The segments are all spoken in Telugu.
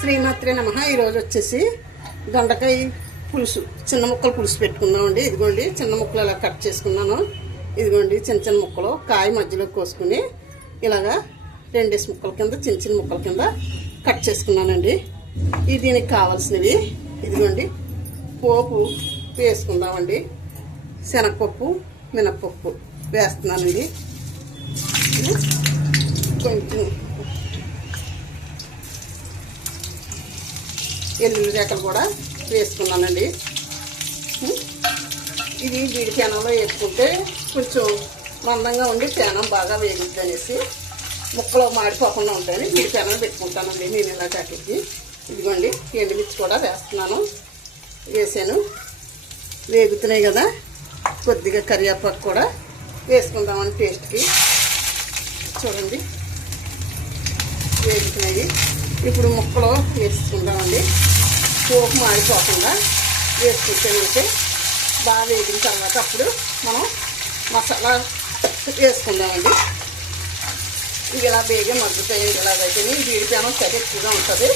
శ్రీమాత్రే నమః. ఈరోజు వచ్చేసి దొండకాయ పులుసు, చిన్న ముక్కలు పులుసు పెట్టుకుందామండి. ఇదిగోండి చిన్న ముక్కలు ఇలా కట్ చేసుకున్నాను. ఇదిగోండి చిన్న చిన్న ముక్కలు కాయ మధ్యలో కోసుకుని ఇలాగా రెండేసి ముక్కల కింద చిన్న చిన్న ముక్కల కింద కట్ చేసుకున్నానండి. ఇది దీనికి కావాల్సినవి ఇదిగోండి పోపు వేసుకుందామండి. శనగపప్పు మినప్పప్పు వేస్తున్నానండి. కొంచెం ఎల్లుల్లి రేఖలు కూడా వేసుకున్నానండి. ఇది వీడి పేనంలో వేసుకుంటే కొంచెం మందంగా ఉండి పేనం బాగా వేగుద్ది అనేసి ముక్కలు మాడిపోకుండా ఉంటాయని వీడి పేనం పెట్టుకుంటానండి నేను ఇలా కాటికి. ఇదిగోండి ఎండుమిర్చి కూడా వేస్తున్నాను. వేసాను, వేగుతున్నాయి కదా. కొద్దిగా కరివేపాకు కూడా వేసుకుందామని టేస్ట్కి. చూడండి వేగుతున్నాయి. ఇప్పుడు ముక్కలు వేసుకుందామండి. పోపు మాడిపోకుండా వేసుకుంటే మనకి బాగా వేగిన తర్వాత అప్పుడు మనం మసాలా వేసుకుందామండి. ఇవి ఇలా బేగా మగ్గుతాయండి. ఇలాగైతే వీడిపోయానం సరి ఎక్కువగా ఉంటుంది,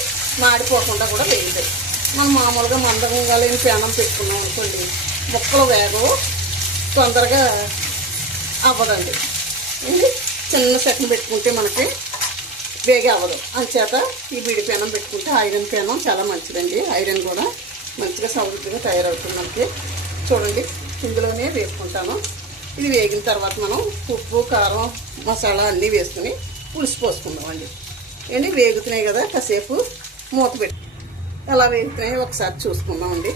మాడిపోకుండా కూడా వేగుతాయి. మనం మామూలుగా మందంగా లేని పేనం పెట్టుకున్నాం అనుకోండి, ముక్కలు వేగవు, తొందరగా అవ్వదండి. చిన్న సెకండ్ పెట్టుకుంటే మనకి వేగే అవ్వదు. అంచేత ఈ బీడి పేనం పెట్టుకుంటే ఐరన్ పేనం చాలా మంచిదండి. ఐరన్ కూడా మంచిగా సమృద్ధిగా తయారవుతుంది మనకి. చూడండి ఇందులోనే వేసుకుంటాను. ఇది వేగిన తర్వాత మనం ఉప్పు కారం మసాలా అన్నీ వేసుకుని పులుసు పోసుకుందామండి. ఏంటి వేగుతున్నాయి కదా, కాసేపు మూత పెట్టి ఎలా వేగుతున్నాయి ఒకసారి చూసుకుందామండి.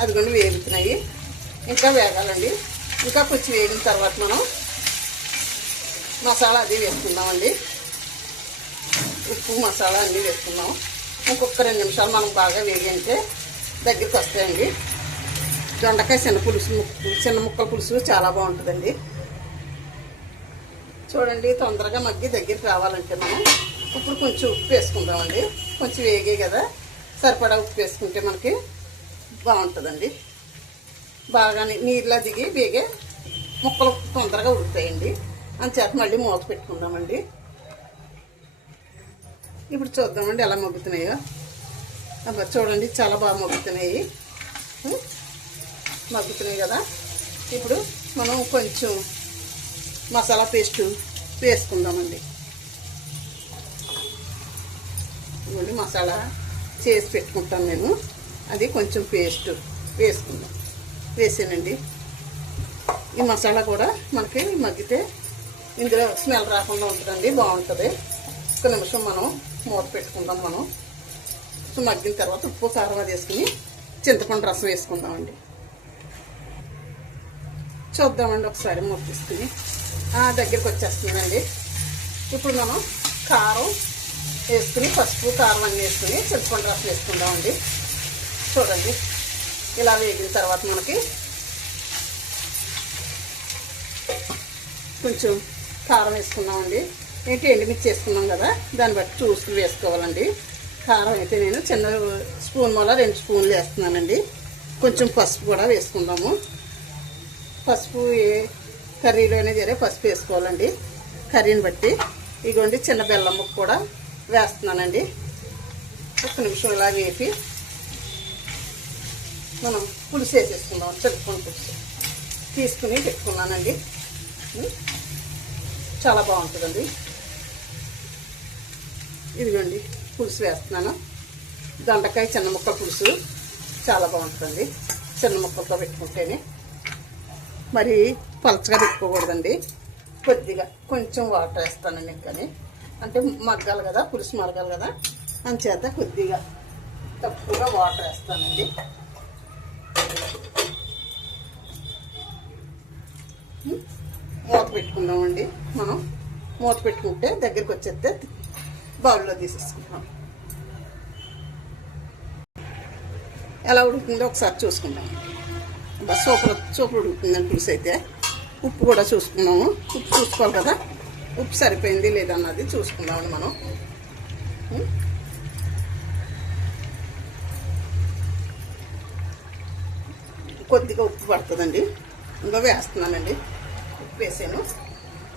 అదిగోండి వేగుతున్నాయి, ఇంకా వేగాలండి. ఇంకా కొంచెం వేగిన తర్వాత మనం మసాలా అది వేసుకుందామండి. ఉప్పు మసాలా అన్నీ వేసుకున్నాం. ఇంకొక 2 నిమిషాలు మనం బాగా వేగింటే దగ్గరికి వస్తాయండి. దొండకాయ చిన్న ముక్కల పులుసు చాలా బాగుంటుందండి. చూడండి తొందరగా మగ్గి దగ్గరికి రావాలంటే మనం ఇప్పుడు కొంచెం ఉప్పు వేసుకుందామండి. కొంచెం వేగే కదా, సరిపడా ఉప్పు వేసుకుంటే మనకి బాగుంటుందండి. బాగా నీళ్ళ దిగి వేగే ముక్కలు తొందరగా ఉడుకుతాయండి. అంచేత మళ్ళీ మూత పెట్టుకుందామండి. ఇప్పుడు చూద్దామండి ఎలా మగ్గుతున్నాయో. అబ్బా చూడండి చాలా బాగా మగ్గుతున్నాయి కదా. ఇప్పుడు మనం కొంచెం మసాలా పేస్ట్ వేసుకుందామండి. ఇవ్వండి మసాలా చేసి పెట్టుకుంటాను నేను, అది కొంచెం పేస్ట్ వేసుకుందాం. వేసానండి. ఈ మసాలా కూడా మనకి మగ్గితే ఇందులో స్మెల్ రాకుండా ఉంటుందండి, బాగుంటుంది. ఒక్క నిమిషం మనం మూత పెట్టుకుందాం. మనం మగ్గిన తర్వాత ఉప్పు కారం అది వేసుకుని చింతపండు రసం వేసుకుందామండి. చూద్దామండి ఒకసారి మూత తీసుకుని. దగ్గరికి వచ్చేస్తుందండి. ఇప్పుడు మనం కారం వేసుకుని పసుపు కారం అన్నీ వేసుకుని చింతపండు రసం వేసుకుందామండి. చూడండి ఇలా వేగిన తర్వాత మనకి కొంచెం కారం వేసుకున్నామండి. ఏంటి ఎండుమిర్చి వేసుకున్నాం కదా, దాన్ని బట్టి చూసుకుని వేసుకోవాలండి. కారం అయితే నేను చిన్న స్పూన్ వల్ల 2 స్పూన్లు వేస్తున్నానండి. కొంచెం పసుపు కూడా వేసుకుందాము. పసుపు ఏ కర్రీలోనే సరే పసుపు వేసుకోవాలండి, కర్రీని బట్టి. ఇదిగోండి చిన్న బెల్లం ముక్క కూడా వేస్తున్నానండి. ఒక్క నిమిషం ఇలా వేపి మనం పులుసు వేసేసుకుందాం. చింతపండు పులుసు తీసుకుని పెట్టుకున్నానండి. చాలా బాగుంటుందండి. ఇదిగోండి పులుసు వేస్తున్నాను. దొండకాయ చిన్న ముక్కల పులుసు చాలా బాగుంటుంది. చిన్న ముక్కలతో పెట్టుకుంటేనే, మరి పలచగా పెట్టుకోకూడదండి. కొద్దిగా కొంచెం వాటర్ వేస్తానండి. ఇంకని అంటే మగ్గాలి కదా, పులుసు మరగాలి కదా, అంచేత కొద్దిగా తక్కువగా వాటర్ వేస్తానండి. మూత పెట్టుకుందామండి. మనం మూత పెట్టుకుంటే దగ్గరికి వచ్చేస్తే బౌల్లో తీసేసుకుంటాం. ఎలా ఉడుకుతుందో ఒకసారి చూసుకుందాం. సూపర్ ఉడుకుతుందండి పులుసు అయితే. ఉప్పు కూడా చూసుకున్నాము. ఉప్పు చూసుకోవాలి కదా, ఉప్పు సరిపోయింది లేదన్నది చూసుకుందామండి మనం. కొద్దిగా ఉప్పు పడుతుందండి, ఇంకా వేస్తున్నానండి. ఉప్పు వేసాను.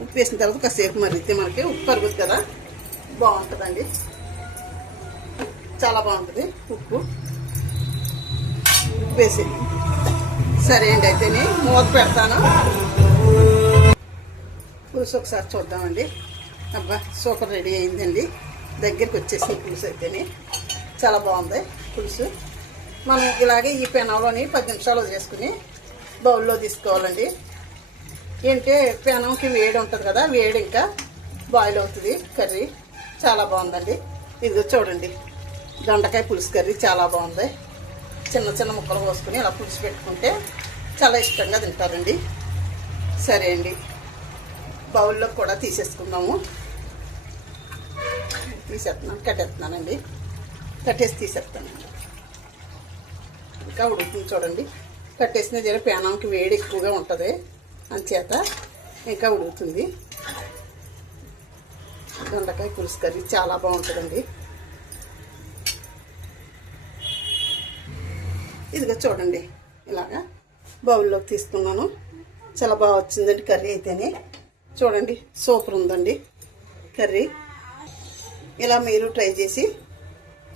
ఉప్పు వేసిన తర్వాత కాసేపు మరిగితే మనకి ఉప్పు కరుగుతుంది కదా, బాగుంటుందండి. చాలా బాగుంటుంది. ఉప్పు వేసి సరే అండి, అయితేనే మూత పెడతాను. పులుసు ఒకసారి చూద్దామండి. అబ్బా సూపర్ రెడీ అయిందండి. దగ్గరికి వచ్చేసింది పులుసు అయితేనే. చాలా బాగుంది పులుసు. మనం ఇలాగే ఈ పెనంలోని 10 నిమిషాలు వదిలేసుకుని బౌల్లో తీసుకోవాలండి. ఏంటంటే పెనంకి వేడి ఉంటుంది కదా, వేడి ఇంకా బాయిల్ అవుతుంది కర్రీ. చాలా బాగుందండి. ఇదిగో చూడండి, దొండకాయ పులుసు కర్రీ చాలా బాగుంది. చిన్న చిన్న ముక్కలు కోసుకుని ఇలా పులుసు పెట్టుకుంటే చాలా ఇష్టంగా తింటారండి. సరే అండి, బౌల్లో కూడా తీసేసుకుందాము. తీసేస్తున్నాను, కట్టేస్తున్నానండి. కట్టేసి తీసేస్తానండి. ఇంకా ఉడుకుతుంది చూడండి. కట్టేసిన జర పేనంకి వేడి ఎక్కువగా ఉంటుంది, అంచేత ఇంకా ఉడుకుతుంది. దొండకాయ పులుసు కర్రీ చాలా బాగుంటుందండి. ఇదిగో చూడండి, ఇలాగా బౌల్లోకి తీసుకున్నాను. చాలా బాగా వచ్చిందండి కర్రీ అయితేనే. చూడండి సూపర్ ఉందండి కర్రీ. ఇలా మీరు ట్రై చేసి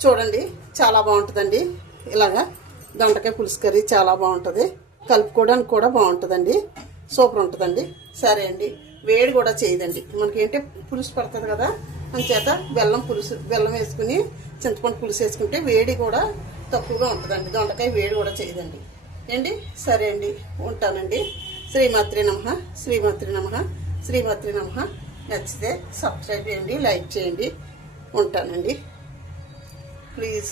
చూడండి, చాలా బాగుంటుందండి. ఇలాగా దొండకాయ పులుసు కర్రీ చాలా బాగుంటుంది. కలుపుకోవడానికి కూడా బాగుంటుందండి. సూపర్ ఉంటుందండి. సరే అండి, వేడి కూడా చేయదండి. మనకేంటే పులుసు పడుతుంది కదా, అంచేత బెల్లం వేసుకుని చింతపండు పులుసు వేసుకుంటే వేడి కూడా తక్కువగా ఉంటుందండి. దొండకాయ వేడి కూడా చేయదండి ఏంటి. సరే అండి, ఉంటానండి. శ్రీమాత్రి నమః, శ్రీమాత్రి నమః, శ్రీమాత్రి నమః. నచ్చితే సబ్స్క్రైబ్ చేయండి, లైక్ చేయండి. ఉంటానండి ప్లీజ్.